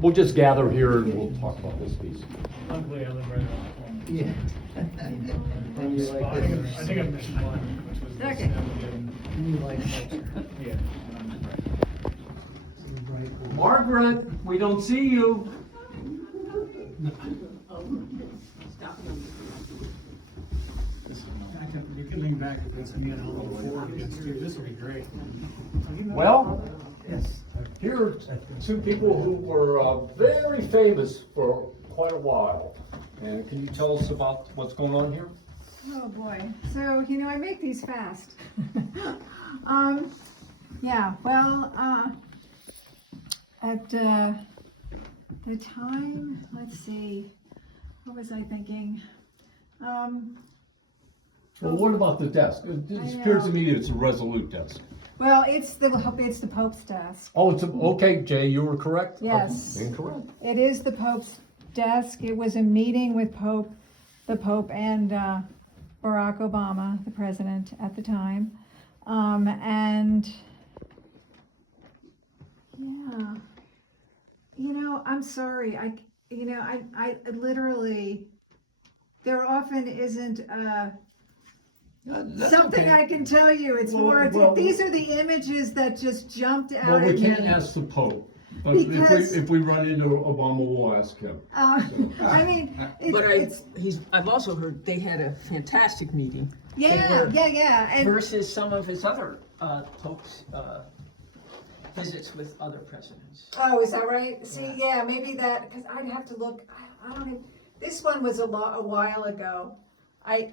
We'll just gather here and we'll talk about this piece. Luckily, I live right around the corner. Yeah. And you like I think I missed one, which was the Okay. And you like culture. Yeah. Margaret, we don't see you. You can lean back if it's me and I'll go forward against you. This will be great. Well, Yes. here are two people who were very famous for quite a while. And can you tell us about what's going on here? Oh boy, so I make these fast. Yeah, well, at the time, let's see, what was I thinking? Well, what about the desk? It appears to me it's a Resolute desk. Well, it's the Pope's desk. Oh, okay, Jay, you were correct? Yes. Incorrect. It is the Pope's desk. It was a meeting with the Pope and Barack Obama, the president at the time. And yeah, I'm sorry. I literally, there often isn't something okay. I can tell you. It's more, Well, these are the images that just jumped out Well, we at can't me. ask the Pope, but Because- if we run into Obama, we'll ask him. I mean, But it's, I've also heard they had a fantastic meeting. yeah, were- yeah. And Versus some of his other folks' visits with other presidents. oh, is that right? See, yeah, maybe that, because I'd have to look. I don't know. This one was a while ago. I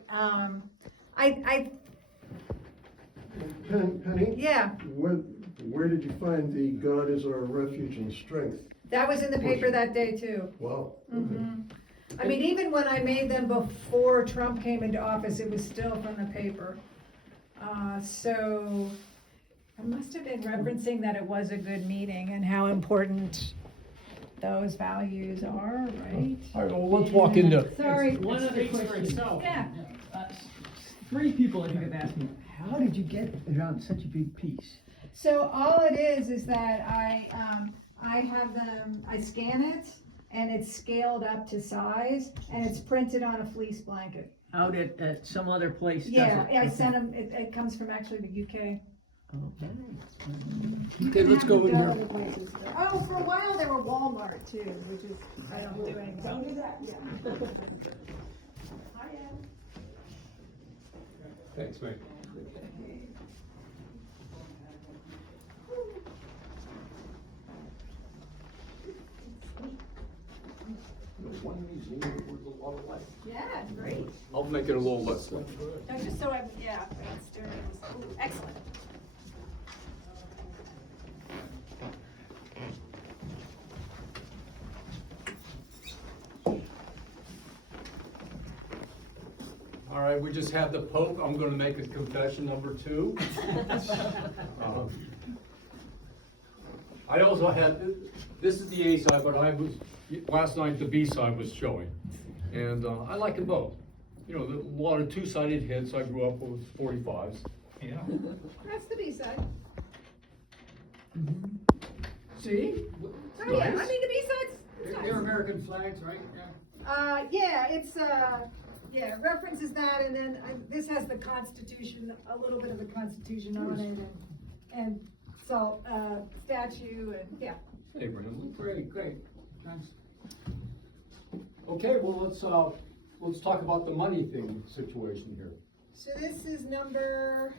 Penny? yeah, Where did you find the God is our refuge and strength? that was in the paper that day too. Wow. I mean, even when I made them before Trump came into office, it was still from the paper. So I must have been referencing that it was a good meeting and how important those values are, right? All right, well, let's walk into, Sorry. One of the for itself. Yeah. Three people I think have asked me, how did you get around such a big piece? So all it is that I have them, I scan it and it's scaled up to size and it's printed on a fleece blanket. Out at some other place. Yeah, I sent them, it comes from actually the UK. okay, let's go in here. Other places. Oh, for a while they were Walmart too, which is, I don't do anything. Don't do that. Yeah. Hi, Ed. Thanks, mate. Yeah, great. I'll make it a little less. No, just so yeah, it's doing this. Ooh, excellent. All right, we just had the Pope. I'm gonna make a confession number 2. I also had, this is the A side, but last night the B side was showing. And I like them both. A lot of two-sided hits. I grew up with 45s. Yeah. That's the B side. See? Oh yeah, I mean the B sides. They're American flags, right? Yeah, it's yeah, references that, and then this has the Constitution, a little bit of the Constitution on it, and so statue, and yeah. Abraham. Great. Thanks. Okay, well, let's talk about the money thing situation here. So this is number,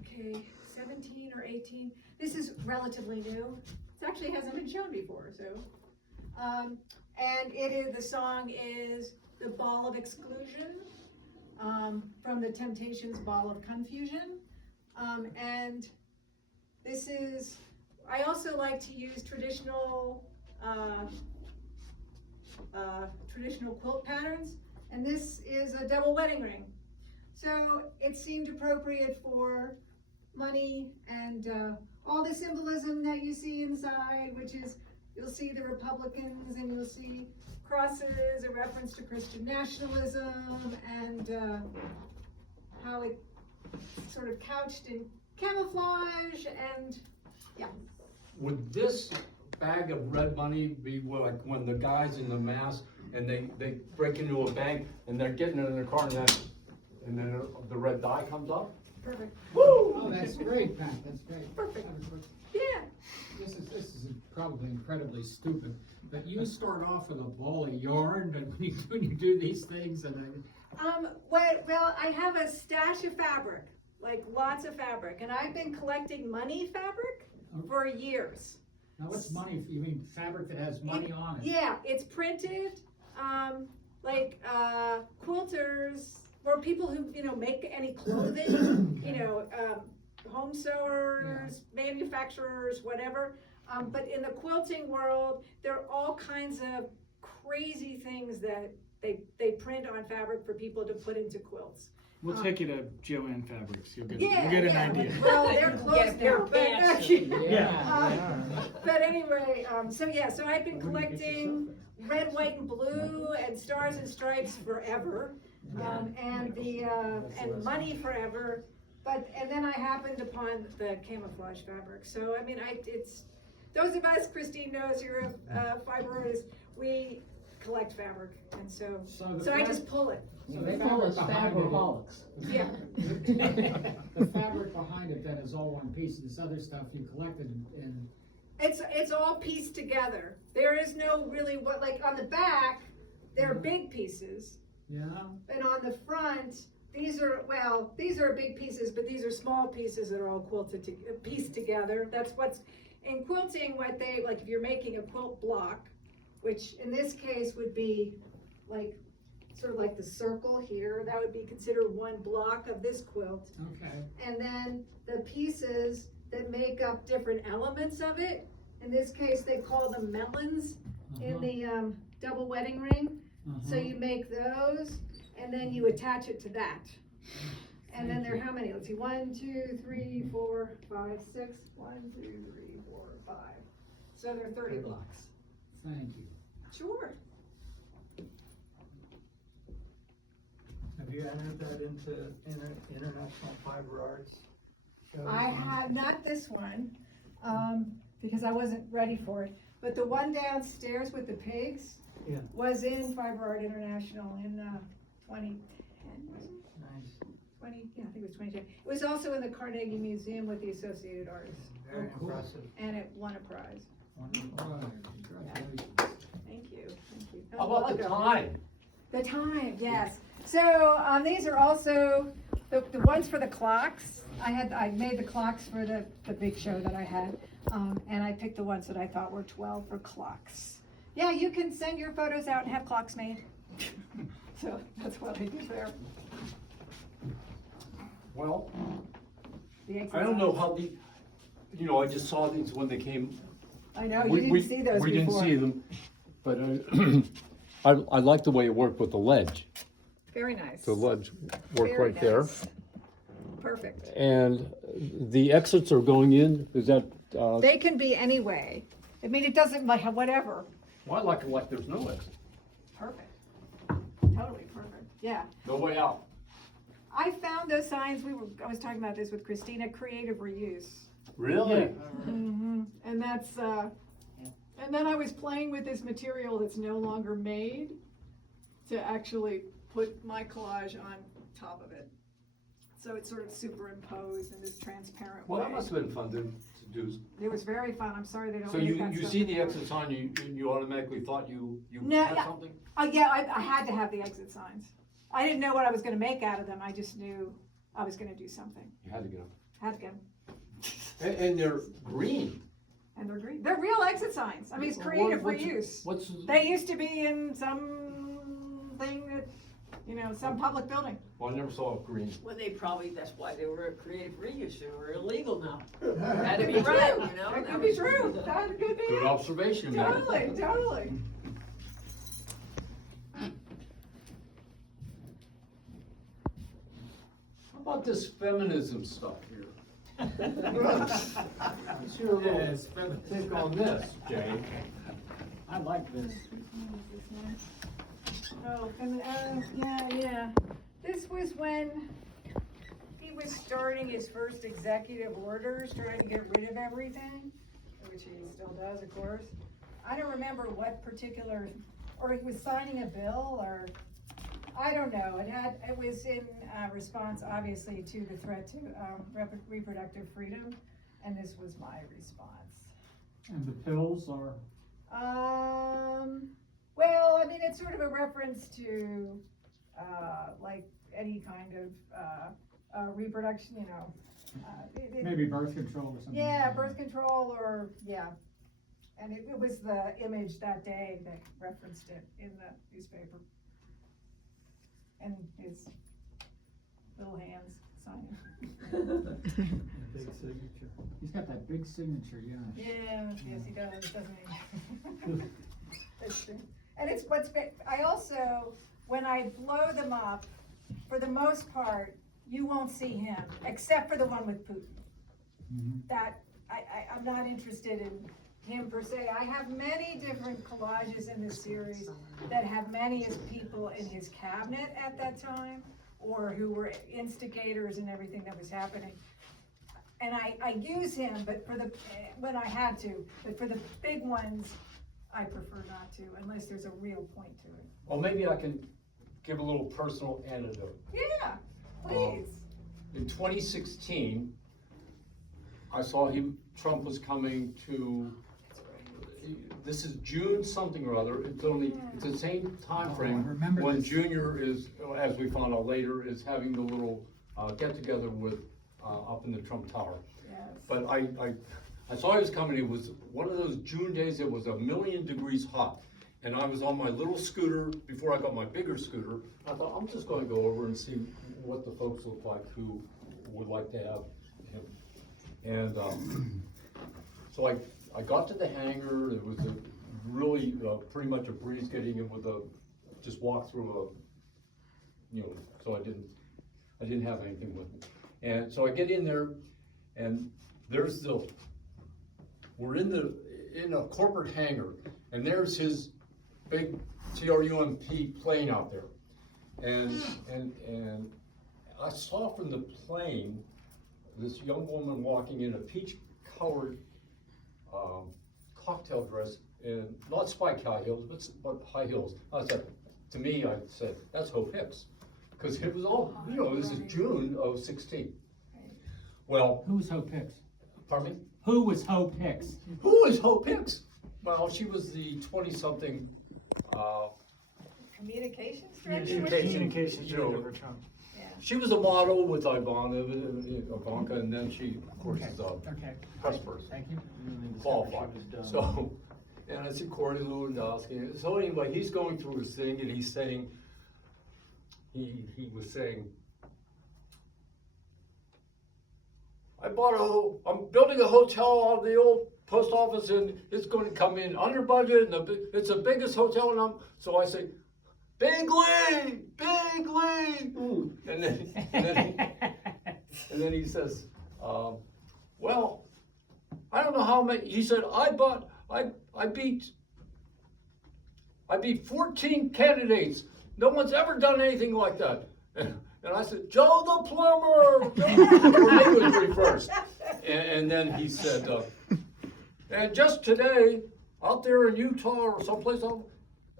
okay, 17 or 18. This is relatively new. It actually hasn't been shown before, so. And the song is The Ball of Exclusion, from the Temptations' Ball of Confusion. And this is, I also like to use traditional quilt patterns, and this is a double wedding ring. So it seemed appropriate for money and all the symbolism that you see inside, which is, you'll see the Republicans and you'll see crosses, a reference to Christian nationalism, and how it sort of couched in camouflage and, yeah. Would this bag of red money be like when the guys in the mask and they break into a bank and they're getting it in their car and then the red dye comes up? Perfect. Oh, that's great, Pat, that's great. Perfect. Yeah. This is probably incredibly stupid, but you start off with a ball of yarn and when you do these things and Well, I have a stash of fabric, like lots of fabric, and I've been collecting money fabric for years. now what's money, you mean fabric that has money on it? Yeah, it's printed, like, quilters, or people who, make any clothing, home sewers, manufacturers, whatever. But in the quilting world, there are all kinds of crazy things that they print on fabric for people to put into quilts. We'll take you to Joanne Fabrics, you'll get an Yeah. idea. Well, they're closed now, but, Yeah. but anyway, so I've been collecting red, white, and blue, and stars and stripes forever, and money forever. And then I happened upon the camouflage fabric. So I mean, it's those of us, Christine knows, you're a fiber artist. We collect fabric, and so I just pull it. So the fabric behind it, Yeah. the fabric behind it then is all one piece, this other stuff you collected and. It's all pieced together. There is no really like on the back, they're big pieces. Yeah. And on the front, these are big pieces, but these are small pieces that are all pieced together. That's what's in quilting. What they like, if you're making a quilt block, which in this case would be like sort of like the circle here, that would be considered one block of this quilt. Okay. And then the pieces that make up different elements of it, in this case they call them melons in the double wedding ring. So you make those, and then you attach it to that. And then there are how many? Let's see, 1, 2, 3, 4, 5, 6. 1, 2, 3, 4, 5. So there are 30 blocks. Thank you. Sure. Have you entered that into International Fiber Arts shows? I have not this one, because I wasn't ready for it. But the one downstairs with the pigs was in Fiber Art International in 2010, was it? Nice. I think it was 2010. It was also in the Carnegie Museum with the Associated Artists, Very cool. impressive. and it won a prize. All right, congratulations. Thank you. How about the time? The time, yes. So these are also the ones for the clocks. I made the clocks for the big show that I had, and I picked the ones that I thought were 12 for clocks. Yeah, you can send your photos out and have clocks made. So that's what I do there. Well, The exercise. I don't know how I just saw these when they came. I know, you didn't see those before. We didn't see them, but I like the way it worked with the ledge. Very nice. The ledge worked Very right there. nice. Perfect. And the exits are going in, is that, They can be any way. I mean, it doesn't like whatever. well, I like it like there's no exit, Perfect. Totally perfect. Yeah. no way out. I found those signs. I was talking about this with Christina. Creative reuse. Really? And that's. And then I was playing with this material that's no longer made to actually put my collage on top of it. So it's sort of superimposed in this transparent Well, way. that must have been fun to do. It was very fun. I'm sorry they don't So make that you stuff see the anymore. exit sign, you automatically thought you No, had yeah. something? Oh yeah, I had to have the exit signs. I didn't know what I was gonna make out of them. I just knew I was gonna do something. You had to get them. Had to get them. And they're green. And they're green. They're real exit signs. I mean, it's creative reuse. They used to be in some thing that, some public building. Well, I never saw it green. Well, that's why they were a creative reuse, they were illegal now. That could be right, That could be true. That could be Good it. observation, man. Totally. How about this feminism stuff here? What's your little Yes, feminist. take on this, Jay? I like this. Oh, yeah. This was when he was starting his first executive orders, trying to get rid of everything, which he still does, of course. I don't remember what particular, or he was signing a bill, or, I don't know. It was in response, obviously, to the threat to reproductive freedom, and this was my response. And the pills are, Well, I mean, it's sort of a reference to, like, any kind of, reproduction, you know. maybe birth control or something. Yeah, birth control, or, yeah. And it was the image that day that referenced it in the newspaper. And his little hands signing. Big signature. He's got that big signature, yeah. Yeah, yes, he does, doesn't he? That's true. And it's what's been, I also, when I blow them up, for the most part, you won't see him, except for the one with Putin. That, I'm not interested in him per se. I have many different collages in this series that have many as people in his cabinet at that time, or who were instigators in everything that was happening. And I use him, but when I had to, but for the big ones, I prefer not to, unless there's a real point to it. Well, maybe I can give a little personal anecdote. Yeah, please. In 2016, I saw Trump was coming to, this is June something or other, it's the same time frame remember when this. Junior is, as we found out later, is having the little get together with, up in the Trump Tower. Yes. But I saw he was coming. It was one of those June days. It was 1,000,000 degrees hot, and I was on my little scooter before I got my bigger scooter. I thought I'm just going to go over and see what the folks look like who would like to have him. And so I got to the hangar. It was a really pretty much a breeze getting in with just walk through so I didn't have anything with me. And so I get in there, and we're in a corporate hangar, and there's his big TRUMP plane out there. And I saw from the plane this young woman walking in a peach-colored cocktail dress and not spike high heels, but high heels. I said, that's Hope Hicks. Because it was all, this is June of 16. Well, Who was Hope Hicks? pardon me? Who was Hope Hicks? Who is Hope Hicks? Well, she was the 20-something, Communications director? Communications You know, director for Trump. Yeah. she was a model with Ivanka, and then she, of course, is a Okay. press person. Thank you. Qualified. So, and I see Corey Lewandowski. So anyway, he's going through his thing, and he's saying, he was saying, I'm building a hotel out of the old post office, and it's going to come in under budget, and it's the biggest hotel, and so I say, Big Lee, Big Lee, and then he says, well, I don't know how many. He said, I beat 14 candidates. No one's ever done anything like that. And I said, Joe the plumber, Joe was me first. And then he said, and just today, out there in Utah or someplace else,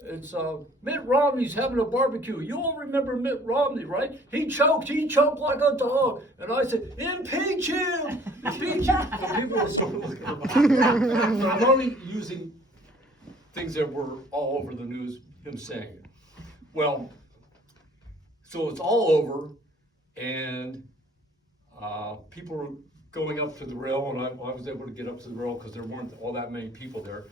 it's Mitt Romney's having a barbecue. You all remember Mitt Romney, right? He choked like a dog. And I said, impeach him, impeach him. So people were sort of looking around. So I'm only using things that were all over the news, him saying it. Well, so it's all over, and people were going up to the rail, and I was able to get up to the rail because there weren't all that many people there.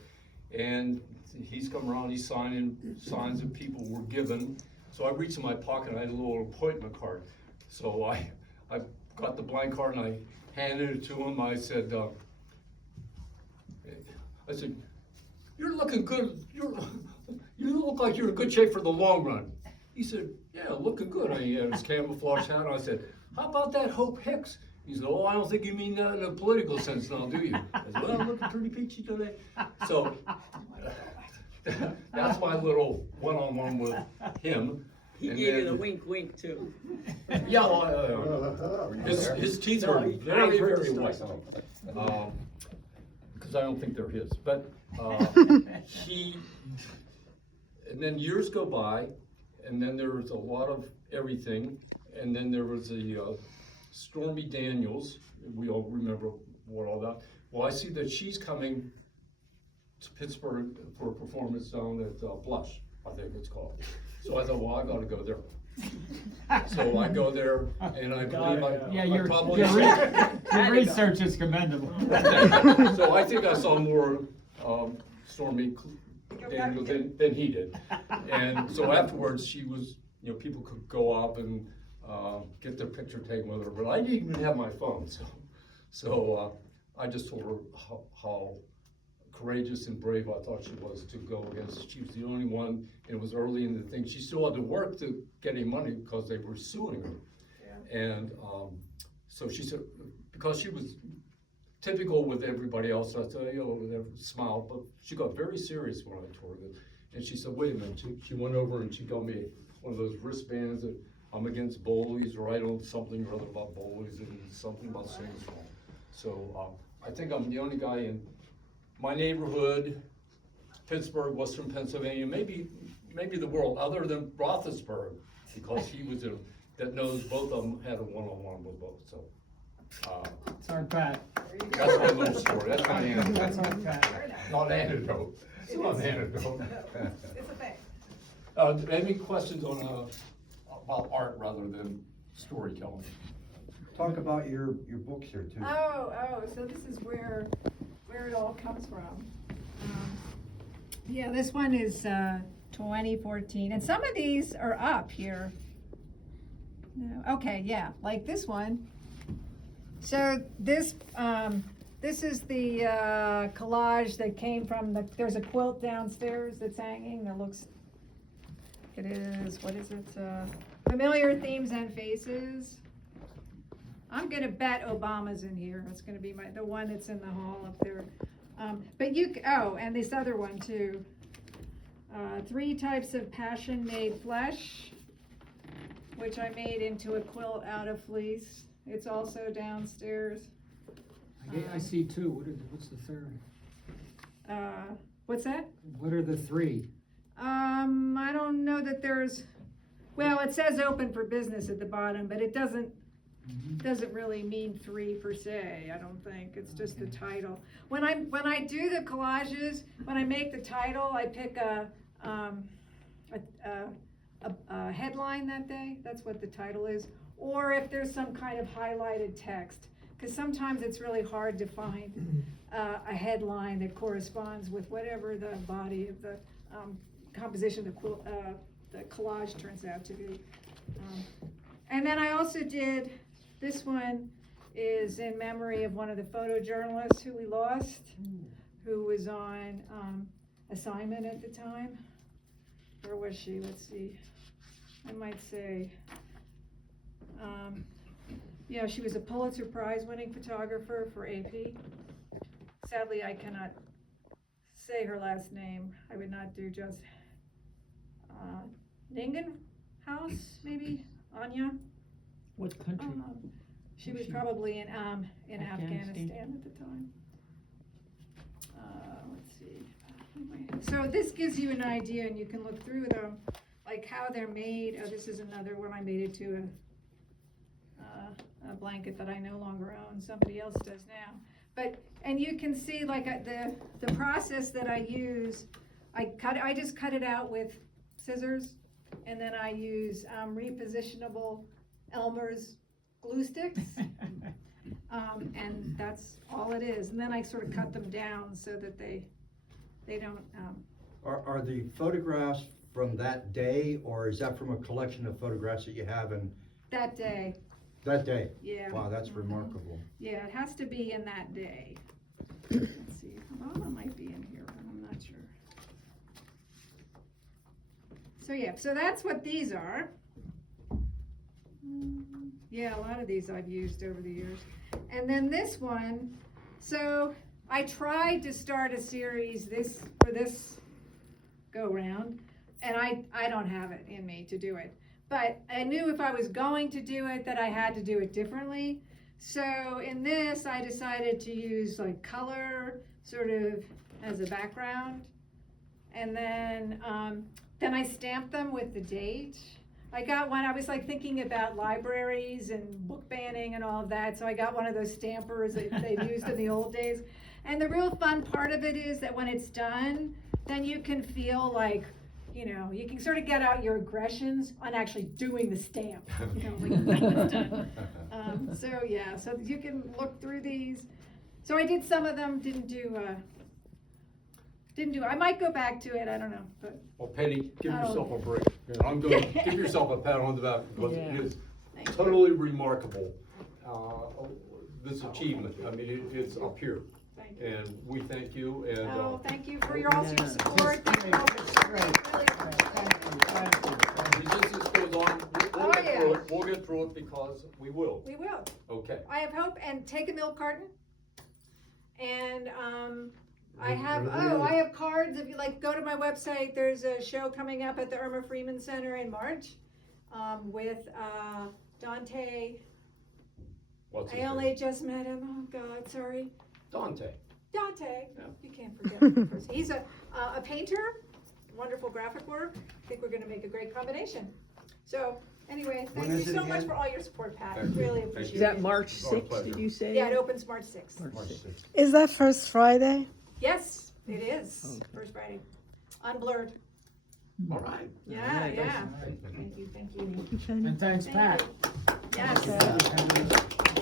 And he's come around, he's signing signs that people were given. So I reached in my pocket, and I had a little appointment card. So I got the blank card, and I handed it to him. I said, you're looking good. You look like you're in good shape for the long run. He said, yeah, looking good. He had his camouflage hat on. I said, how about that Hope Hicks? He said, oh, I don't think you mean that in a political sense now, do you? I said, well, I'm looking pretty peachy today. So that's my little one-on-one with him. He And gave you then- the wink, wink too. Yeah, his teeth are No, very, I've heard very the white. story. Because I don't think they're his, but he, and then years go by, and then there was a lot of everything, and then there was a Stormy Daniels, we all remember what all that. Well, I see that she's coming to Pittsburgh for a performance down at Blush, I think it's called. So I thought, well, I gotta go there. So I go there, and I believe Yeah, I your probably. research is commendable. So I think I saw more Stormy Daniels than he did. And so afterwards, she was, people could go up and get their picture taken with her, but I didn't even have my phone, so I just told her how courageous and brave I thought she was to go against. She was the only one, and it was early in the thing. She still had to work to get any money because they were suing her. Yeah. And so she said, because she was typical with everybody else, I said, whatever, smiled, but she got very serious when I told her this. And she said, wait a minute, she went over and she got me one of those wristbands that I'm against bullies, or I don't something or other about bullies and something about singing song. So I think I'm the only guy in my neighborhood, Pittsburgh, Western Pennsylvania, maybe the world, other than Roethlisberger, because he was that knows both of them had a one-on-one with both. So Sorry, Pat. that's my little story. That's my anecdote. That's our Pat. Not an anecdote. It's not an anecdote. It's a thing. Any questions on about art rather than storytelling? Talk about your books here too. Oh, so this is where it all comes from. Yeah, this one is 2014, and some of these are up here. No, okay, yeah, like this one. So this is the collage that came from there's a quilt downstairs that's hanging that looks, it is, what is it? Familiar Themes and Faces. I'm gonna bet Obama's in here. It's gonna be the one that's in the hall up there. But and this other one too. 3 types of passion-made flesh, which I made into a quilt out of fleece. It's also downstairs. I see 2. What's the third? What's that? What are the 3? I don't know that there's, well, it says open for business at the bottom, but it doesn't really mean 3 per se, I don't think. It's just the title. When I do the collages, when I make the title, I pick a headline that day. That's what the title is. Or if there's some kind of highlighted text, because sometimes it's really hard to find a headline that corresponds with whatever the body of the composition of the collage turns out to be. And then I also did, this one is in memory of one of the photojournalists who we lost, who was on assignment at the time. Where was she? Let's see. I might say, yeah, she was a Pulitzer Prize winning photographer for AP. Sadly, I cannot say her last name. I would not do just Ningen House, maybe? Anya? What country? She was probably in Afghanistan at the time. Let's see. So this gives you an idea, and you can look through them, like how they're made. Oh, this is another one. I made it to a blanket that I no longer own. Somebody else does now. And you can see like the process that I use. I just cut it out with scissors, and then I use repositionable Elmer's glue sticks, and that's all it is. And then I sort of cut them down so that they don't. Are the photographs from that day, or is that from a collection of photographs that you have in That day. that day? Yeah. Wow, that's remarkable. Yeah, it has to be in that day. Let's see, Obama might be in here, but I'm not sure. So yeah, so that's what these are. Yeah, a lot of these I've used over the years. And then this one, so I tried to start a series for this go round, and I don't have it in me to do it. but I knew if I was going to do it, that I had to do it differently. So in this, I decided to use like color sort of as a background. And then I stamped them with the date. I got one, I was like thinking about libraries and book banning and all of that, so I got one of those stampers that they used in the old days. And the real fun part of it is that when it's done, then you can feel like, you know, you can sort of get out your aggressions on actually doing the stamp, you know, like when it's done. So yeah, so you can look through these. So I did some of them, didn't do, I might go back to it, I don't know, but. Well, Penny, give Oh. yourself a break. And I'm gonna give yourself a pat on the back because Yeah. it is Thank you. totally remarkable, this achievement. I mean, it's up here. Thank you. And we thank you and, Oh, thank you for your, all your Yeah. support, thank you all for Great. really appreciate it. resistance goes on. We'll Oh, get through yeah. it. We'll get through it because we will. We will. Okay. I have hope, and take a milk carton. And, I have cards, if you like, go to my website, there's a show coming up at the Irma Freeman Center in March, with, Dante. What's his I name? only just met him, oh God, sorry. Dante. Dante, Yeah. you can't forget that person. He's a painter, wonderful graphic work. I think we're gonna make a great combination. So, anyway, When thank you is it so much again? for all your support, Pat, Thank you. really Thank appreciate it. you. Is that March Our 6th, pleasure. did you say? Yeah, it opens March 6th. March March 6th. 6th. Is that first Friday? Yes, it is, Okay. first Friday, unblurred. All right. Yeah, Alright. yeah. All right. Thank you, thank you. Okay. And thanks, Thank Pat. you. Yes. Thank you.